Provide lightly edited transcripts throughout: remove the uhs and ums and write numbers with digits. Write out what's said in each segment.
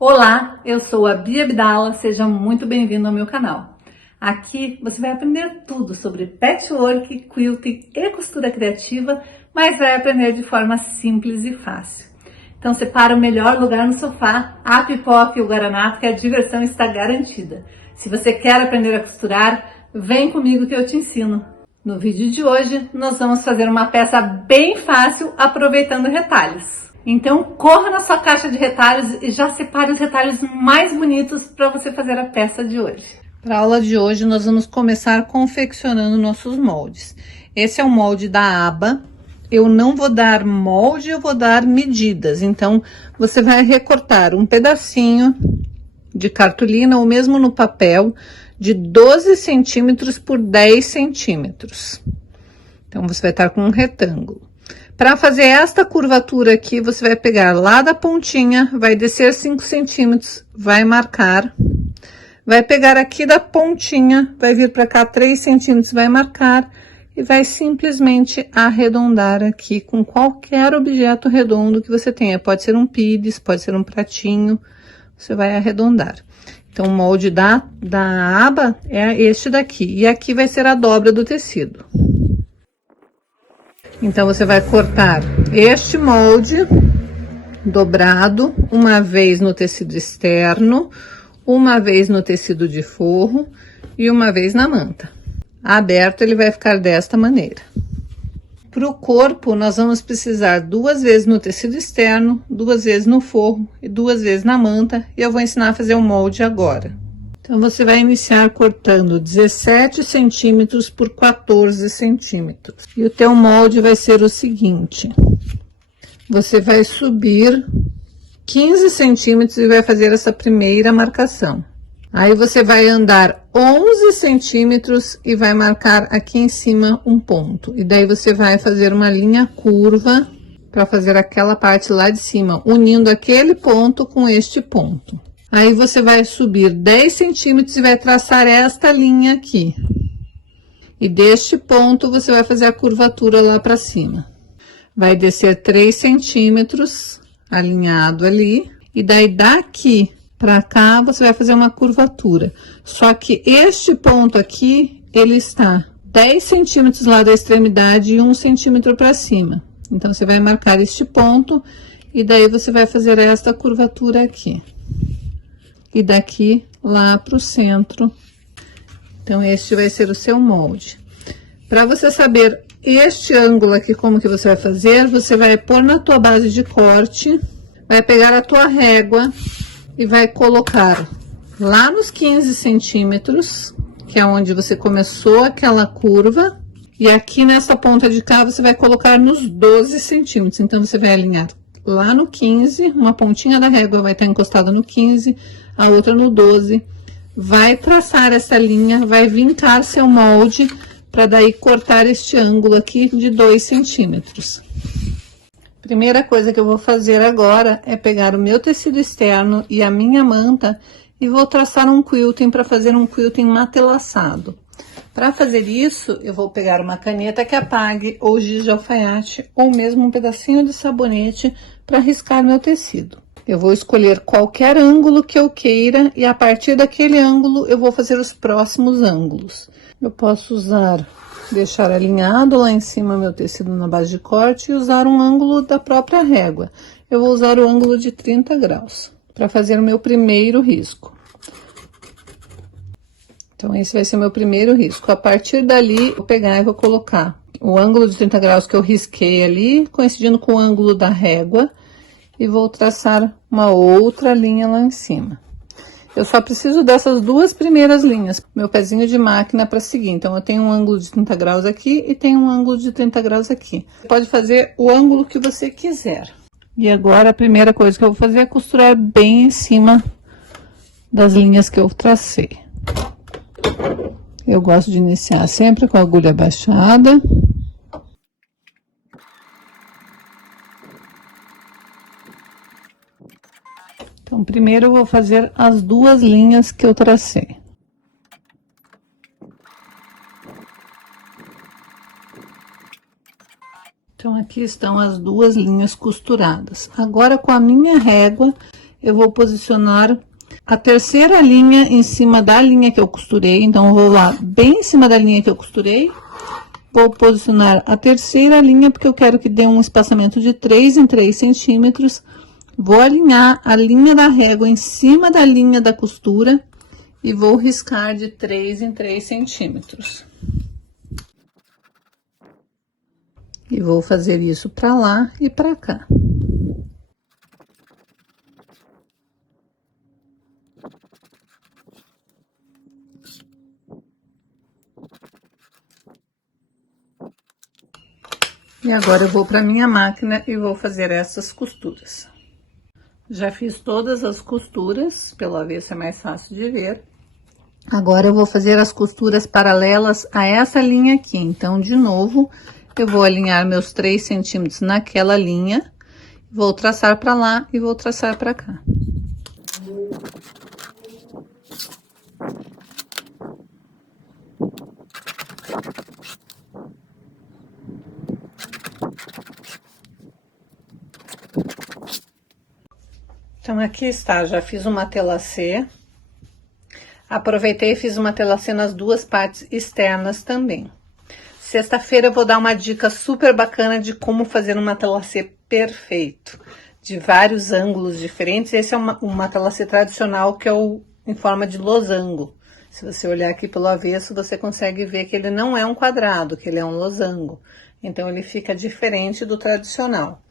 Olá, eu sou a Bia Abdala, seja muito bem-vindo ao meu canal. Aqui você vai aprender tudo sobre patchwork, quilting e costura criativa, mas vai aprender de forma simples e fácil. Então separa o melhor lugar no sofá, a pipoca e o guaraná, que a diversão está garantida. Se você quer aprender a costurar, vem comigo que eu te ensino. No vídeo de hoje, nós vamos fazer uma peça bem fácil aproveitando retalhos. Então corra na sua caixa de retalhos e já separe os retalhos mais bonitos para você fazer a peça de hoje. Para a aula de hoje, nós vamos começar confeccionando nossos moldes. Esse é o molde da aba. Eu não vou dar molde, eu vou dar medidas. Então, você vai recortar um pedacinho de cartolina, ou mesmo no papel, de 12 centímetros por 10 centímetros. Então, você vai estar com um retângulo. Para fazer esta curvatura aqui, você vai pegar lá da pontinha, vai descer 5 centímetros, vai marcar. Vai pegar aqui da pontinha, vai vir para cá 3 centímetros, vai marcar. E vai simplesmente arredondar aqui com qualquer objeto redondo que você tenha. Pode ser um pires, pode ser um pratinho, você vai arredondar. Então, o molde da aba é este daqui. E aqui vai ser a dobra do tecido. Então, você vai cortar este molde dobrado, uma vez no tecido externo, uma vez no tecido de forro e uma vez na manta. Aberto, ele vai ficar desta maneira. Para o corpo, nós vamos precisar 2 vezes no tecido externo, 2 vezes no forro e 2 vezes na manta. E eu vou ensinar a fazer o molde agora. Então, você vai iniciar cortando 17 centímetros por 14 centímetros. E o teu molde vai ser o seguinte. Você vai subir 15 centímetros e vai fazer essa primeira marcação. Aí, você vai andar 11 centímetros e vai marcar aqui em cima um ponto. E daí, você vai fazer uma linha curva para fazer aquela parte lá de cima, unindo aquele ponto com este ponto. Aí, você vai subir 10 centímetros e vai traçar esta linha aqui. E deste ponto, você vai fazer a curvatura lá para cima. Vai descer 3 centímetros, alinhado ali. E daí, daqui para cá, você vai fazer uma curvatura. Só que este ponto aqui, ele está 10 centímetros lá da extremidade e 1 centímetro para cima. Então, você vai marcar este ponto e daí você vai fazer esta curvatura aqui. E daqui lá para o centro. Então, este vai ser o seu molde. Para você saber este ângulo aqui, como que você vai fazer, você vai pôr na tua base de corte, vai pegar a tua régua e vai colocar lá nos 15 centímetros, que é onde você começou aquela curva, e aqui nessa ponta de cá você vai colocar nos 12 centímetros. Então, você vai alinhar lá no 15, uma pontinha da régua vai estar encostada no 15, a outra no 12, vai traçar essa linha, vai vincar seu molde, para daí cortar este ângulo aqui de 2 centímetros. Primeira coisa que eu vou fazer agora é pegar o meu tecido externo e a minha manta e vou traçar um quilting para fazer um quilting matelaçado. Para fazer isso, eu vou pegar uma caneta que apague ou giz de alfaiate ou mesmo um pedacinho de sabonete para riscar meu tecido. Eu vou escolher qualquer ângulo que eu queira e a partir daquele ângulo eu vou fazer os próximos ângulos. Eu posso deixar alinhado lá em cima meu tecido na base de corte e usar um ângulo da própria régua. Eu vou usar o ângulo de 30 graus para fazer o meu primeiro risco. Então, esse vai ser o meu primeiro risco. A partir dali, eu vou pegar e vou colocar o ângulo de 30 graus que eu risquei ali, coincidindo com o ângulo da régua, e vou traçar uma outra linha lá em cima. Eu só preciso dessas 2 primeiras linhas, meu pezinho de máquina para seguir. Então, eu tenho um ângulo de 30 graus aqui e tenho um ângulo de 30 graus aqui. Você pode fazer o ângulo que você quiser. E agora, a primeira coisa que eu vou fazer é costurar bem em cima das linhas que eu tracei. Eu gosto de iniciar sempre com a agulha baixada. Então, primeiro eu vou fazer as 2 linhas que eu tracei. Então, aqui estão as 2 linhas costuradas. Agora, com a minha régua, eu vou posicionar a terceira linha em cima da linha que eu costurei. Então, eu vou lá bem em cima da linha que eu costurei. Vou posicionar a terceira linha, porque eu quero que dê um espaçamento de 3 em 3 centímetros. Vou alinhar a linha da régua em cima da linha da costura e vou riscar de 3 em 3 centímetros. E vou fazer isso para lá e para cá. E agora eu vou para minha máquina e vou fazer essas costuras. Já fiz todas as costuras, pelo avesso é mais fácil de ver. Agora eu vou fazer as costuras paralelas a essa linha aqui. Então, de novo, eu vou alinhar meus 3 centímetros naquela linha, vou traçar para lá e vou traçar para cá. Então, aqui está, já fiz uma telacê. Aproveitei e fiz uma telacê nas duas partes externas também. Sexta-feira eu vou dar uma dica super bacana de como fazer uma telacê perfeito, de vários ângulos diferentes. Esse é uma telacê tradicional que é em forma de losango. Se você olhar aqui pelo avesso, você consegue ver que ele não é um quadrado, que ele é um losango. Então, ele fica diferente do tradicional.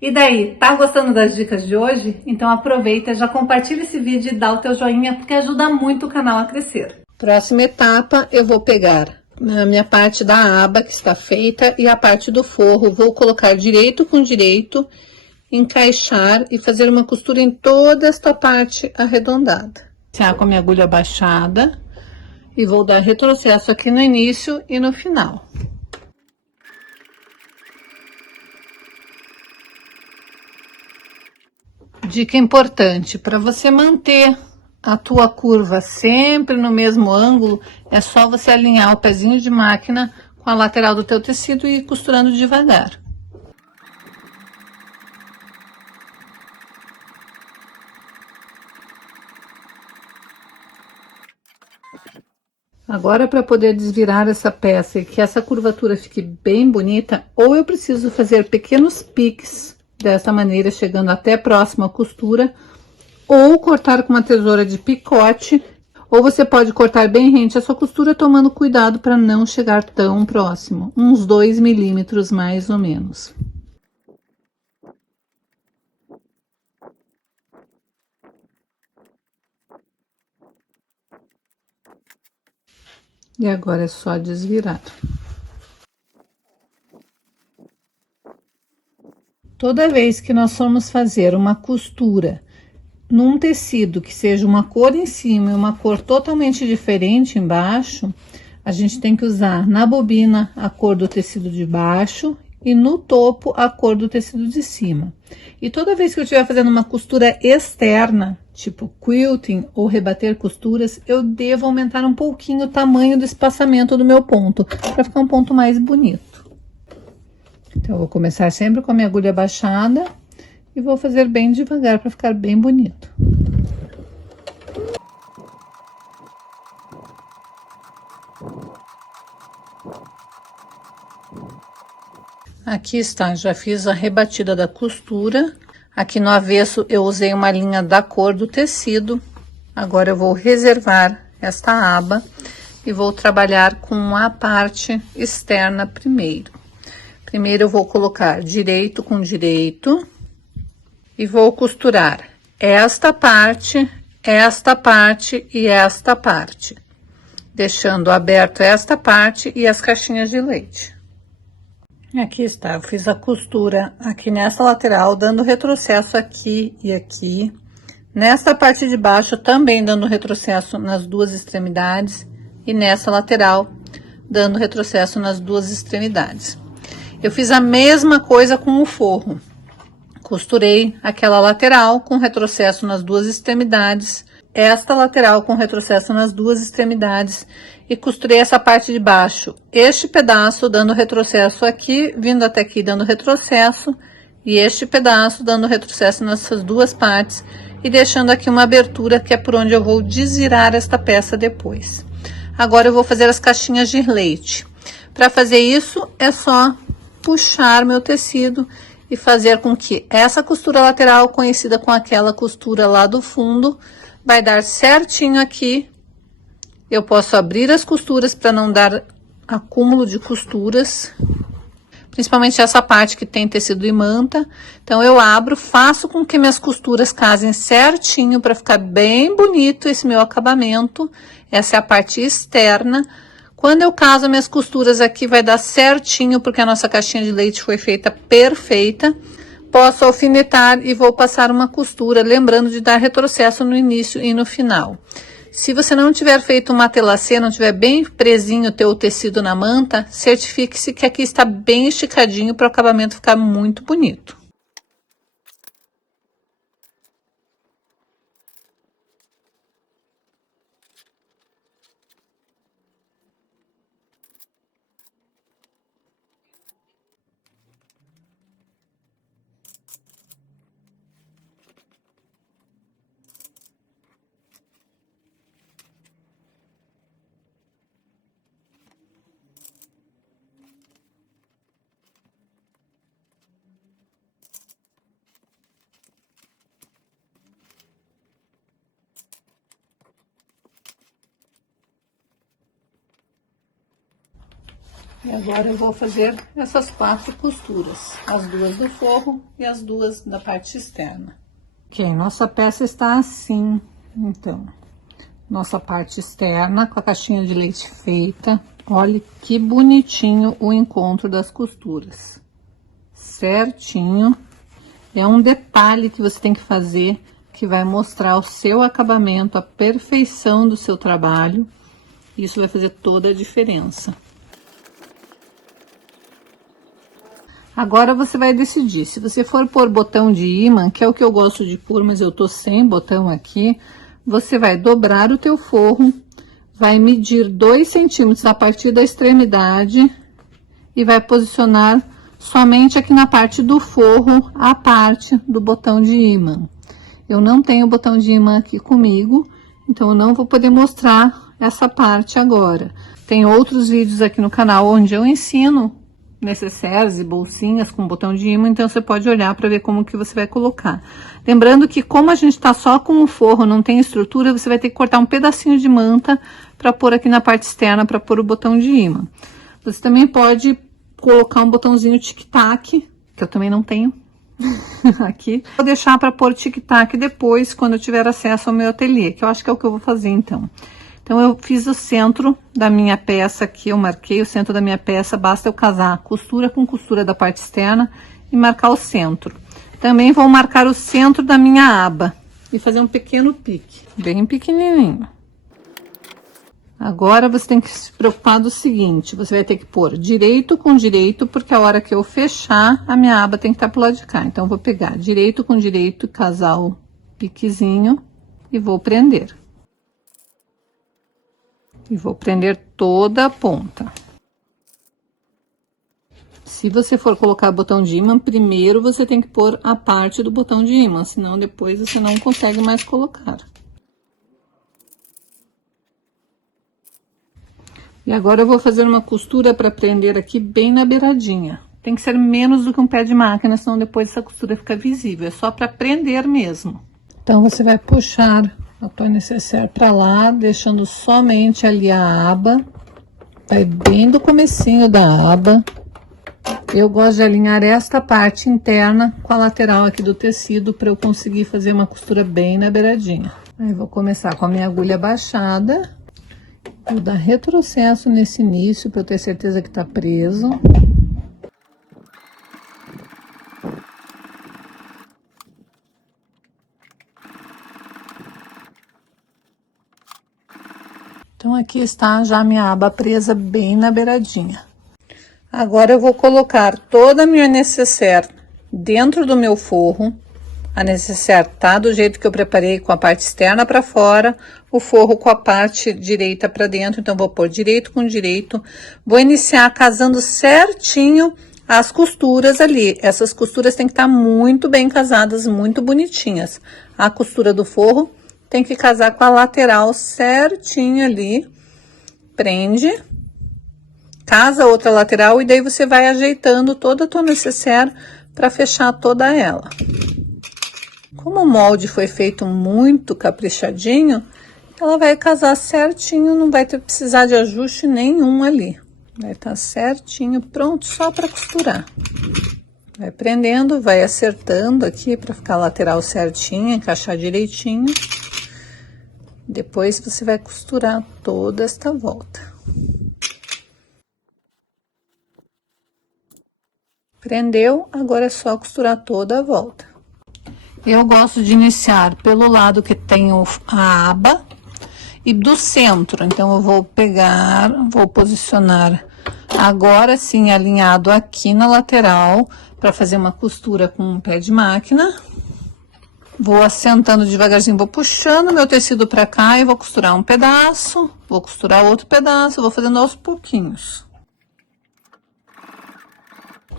E daí, tá gostando das dicas de hoje? Então aproveita, já compartilha esse vídeo e dá o teu joinha, porque ajuda muito o canal a crescer. Próxima etapa, eu vou pegar a minha parte da aba que está feita e a parte do forro. Vou colocar direito com direito, encaixar e fazer uma costura em toda esta parte arredondada. Iniciar com a minha agulha baixada e vou dar retrocesso aqui no início e no final. Dica importante, para você manter a tua curva sempre no mesmo ângulo, é só você alinhar o pezinho de máquina com a lateral do teu tecido e ir costurando devagar. Agora, para poder desvirar essa peça e que essa curvatura fique bem bonita, ou eu preciso fazer pequenos piques dessa maneira, chegando até próxima à costura, ou cortar com uma tesoura de picote, ou você pode cortar bem rente a sua costura, tomando cuidado para não chegar tão próximo, uns 2 milímetros mais ou menos. E agora é só desvirar. Toda vez que nós formos fazer uma costura num tecido que seja uma cor em cima e uma cor totalmente diferente embaixo, a gente tem que usar na bobina a cor do tecido de baixo e no topo a cor do tecido de cima. E toda vez que eu estiver fazendo uma costura externa, tipo quilting ou rebater costuras, eu devo aumentar um pouquinho o tamanho do espaçamento do meu ponto, para ficar um ponto mais bonito. Então, eu vou começar sempre com a minha agulha baixada e vou fazer bem devagar para ficar bem bonito. Aqui está, já fiz a rebatida da costura. Aqui no avesso eu usei uma linha da cor do tecido. Agora eu vou reservar esta aba e vou trabalhar com a parte externa primeiro. Primeiro eu vou colocar direito com direito e vou costurar esta parte e esta parte, deixando aberto esta parte e as caixinhas de leite. Aqui está, eu fiz a costura aqui nessa lateral, dando retrocesso aqui e aqui. Nesta parte de baixo também dando retrocesso nas duas extremidades e nessa lateral dando retrocesso nas duas extremidades. Eu fiz a mesma coisa com o forro. Costurei aquela lateral com retrocesso nas duas extremidades, esta lateral com retrocesso nas duas extremidades e costurei essa parte de baixo, este pedaço dando retrocesso aqui, vindo até aqui dando retrocesso, e este pedaço dando retrocesso nessas duas partes e deixando aqui uma abertura que é por onde eu vou desvirar esta peça depois. Agora eu vou fazer as caixinhas de leite. Para fazer isso é só puxar meu tecido e fazer com que essa costura lateral, conhecida com aquela costura lá do fundo, vai dar certinho aqui. Eu posso abrir as costuras para não dar acúmulo de costuras, principalmente essa parte que tem tecido e manta. Então eu abro, faço com que minhas costuras casem certinho para ficar bem bonito esse meu acabamento. Essa é a parte externa. Quando eu caso minhas costuras aqui vai dar certinho, porque a nossa caixinha de leite foi feita perfeita. Posso alfinetar e vou passar uma costura, lembrando de dar retrocesso no início e no final. Se você não tiver feito uma telacê, não tiver bem presinho o teu tecido na manta, certifique-se que aqui está bem esticadinho para o acabamento ficar muito bonito. E agora eu vou fazer essas 4 costuras, as 2 do forro e as 2 da parte externa. Ok, nossa peça está assim, então, nossa parte externa com a caixinha de leite feita. Olha que bonitinho o encontro das costuras, certinho. É um detalhe que você tem que fazer, que vai mostrar o seu acabamento, a perfeição do seu trabalho. Isso vai fazer toda a diferença. Agora você vai decidir, se você for pôr botão de ímã, que é o que eu gosto de pôr, mas eu tô sem botão aqui, você vai dobrar o teu forro, vai medir 2 centímetros a partir da extremidade e vai posicionar somente aqui na parte do forro, a parte do botão de ímã. Eu não tenho botão de ímã aqui comigo, então eu não vou poder mostrar essa parte agora. Tem outros vídeos aqui no canal onde eu ensino necessários e bolsinhas com botão de ímã, então você pode olhar para ver como que você vai colocar. Lembrando que como a gente tá só com o forro, não tem estrutura, você vai ter que cortar um pedacinho de manta para pôr aqui na parte externa, para pôr o botão de ímã. Você também pode colocar um botãozinho tic-tac, que eu também não tenho aqui. Vou deixar para pôr tic-tac depois, quando eu tiver acesso ao meu ateliê, que eu acho que é o que eu vou fazer então. Então, eu fiz o centro da minha peça aqui, eu marquei o centro da minha peça, basta eu casar costura com costura da parte externa e marcar o centro. Também vou marcar o centro da minha aba e fazer um pequeno pique, bem pequenininho. Agora, você tem que se preocupar do seguinte, você vai ter que pôr direito com direito, porque a hora que eu fechar, a minha aba tem que estar pro lado de cá. Então, eu vou pegar direito com direito, casar o piquezinho e vou prender. E vou prender toda a ponta. Se você for colocar botão de ímã, primeiro você tem que pôr a parte do botão de ímã, senão depois você não consegue mais colocar. E agora eu vou fazer uma costura para prender aqui bem na beiradinha. Tem que ser menos do que um pé de máquina, senão depois essa costura fica visível. É só para prender mesmo. Então, você vai puxar a tua necessaire para lá, deixando somente ali a aba. Vai bem do comecinho da aba. Eu gosto de alinhar esta parte interna com a lateral aqui do tecido para eu conseguir fazer uma costura bem na beiradinha. Aí, vou começar com a minha agulha baixada. Vou dar retrocesso nesse início para eu ter certeza que tá preso. Então, aqui está já a minha aba presa bem na beiradinha. Agora, eu vou colocar toda a minha necessaire dentro do meu forro. A necessaire tá do jeito que eu preparei, com a parte externa para fora, o forro com a parte direita para dentro. Então, vou pôr direito com direito. Vou iniciar casando certinho as costuras ali. Essas costuras tem que estar muito bem casadas, muito bonitinhas. A costura do forro tem que casar com a lateral certinho ali. Prende. Casa a outra lateral e daí você vai ajeitando toda a tua necessaire para fechar toda ela. Como o molde foi feito muito caprichadinho, ela vai casar certinho, não vai precisar de ajuste nenhum ali. Vai estar certinho, pronto, só para costurar. Vai prendendo, vai acertando aqui para ficar a lateral certinha, encaixar direitinho. Depois você vai costurar toda esta volta. Prendeu, agora é só costurar toda a volta. Eu gosto de iniciar pelo lado que tem a aba e do centro. Então, eu vou pegar, vou posicionar agora sim alinhado aqui na lateral para fazer uma costura com um pé de máquina. Vou assentando devagarzinho, vou puxando meu tecido para cá e vou costurar um pedaço, vou costurar outro pedaço, vou fazendo aos pouquinhos.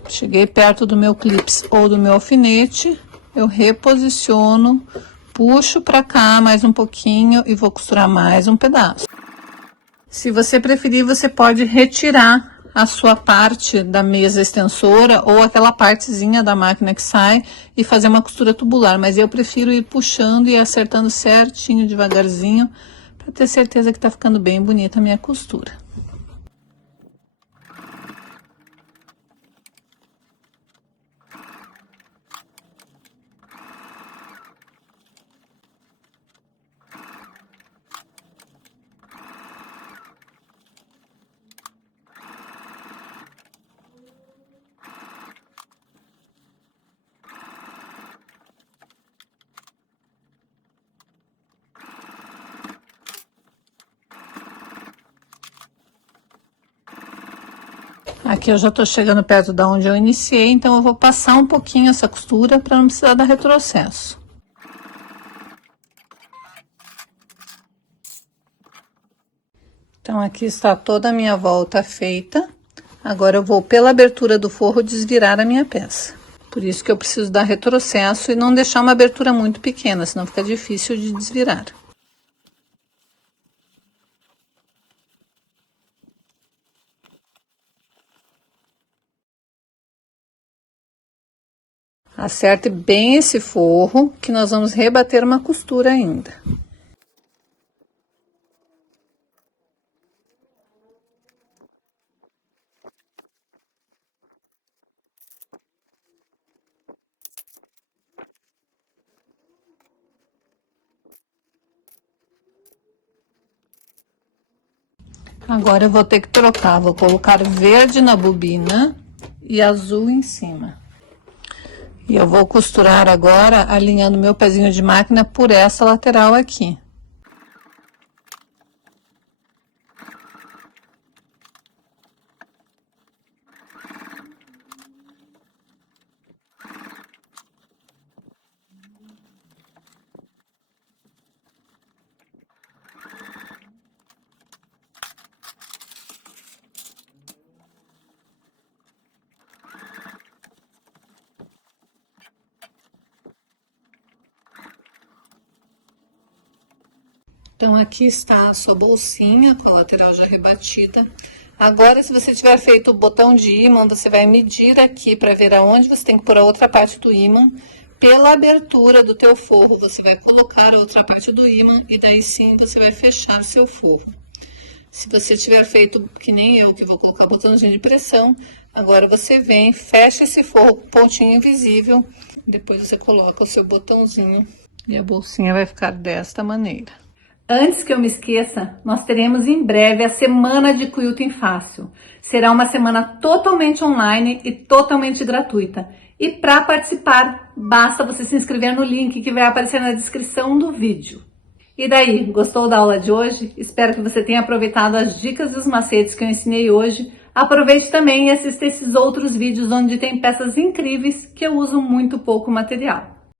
Cheguei perto do meu clips ou do meu alfinete, eu reposiciono, puxo para cá mais um pouquinho e vou costurar mais um pedaço. Se você preferir, você pode retirar a sua parte da mesa extensora ou aquela partezinha da máquina que sai e fazer uma costura tubular, mas eu prefiro ir puxando e acertando certinho, devagarzinho, para ter certeza que tá ficando bem bonita a minha costura. Aqui eu já tô chegando perto da onde eu iniciei, então eu vou passar um pouquinho essa costura para não precisar dar retrocesso. Então, aqui está toda a minha volta feita. Agora eu vou pela abertura do forro desvirar a minha peça. Por isso que eu preciso dar retrocesso e não deixar uma abertura muito pequena, senão fica difícil de desvirar. Acerte bem esse forro, que nós vamos rebater uma costura ainda. Agora eu vou ter que trocar, vou colocar verde na bobina e azul em cima. E eu vou costurar agora, alinhando meu pezinho de máquina por essa lateral aqui. Então, aqui está a sua bolsinha com a lateral já rebatida. Agora, se você tiver feito o botão de ímã, você vai medir aqui para ver aonde você tem que pôr a outra parte do ímã. Pela abertura do teu forro, você vai colocar a outra parte do ímã e daí sim você vai fechar o seu forro. Se você tiver feito que nem eu, que vou colocar o botãozinho de pressão, agora você vem, fecha esse forro com pontinho invisível, depois você coloca o seu botãozinho e a bolsinha vai ficar desta maneira. Antes que eu me esqueça, nós teremos em breve a Semana de Quilting Fácil. Será uma semana totalmente online e totalmente gratuita. E para participar, basta você se inscrever no link que vai aparecer na descrição do vídeo. E daí, gostou da aula de hoje? Espero que você tenha aproveitado as dicas e os macetes que eu ensinei hoje. Aproveite também e assista esses outros vídeos onde tem peças incríveis que eu uso muito pouco material.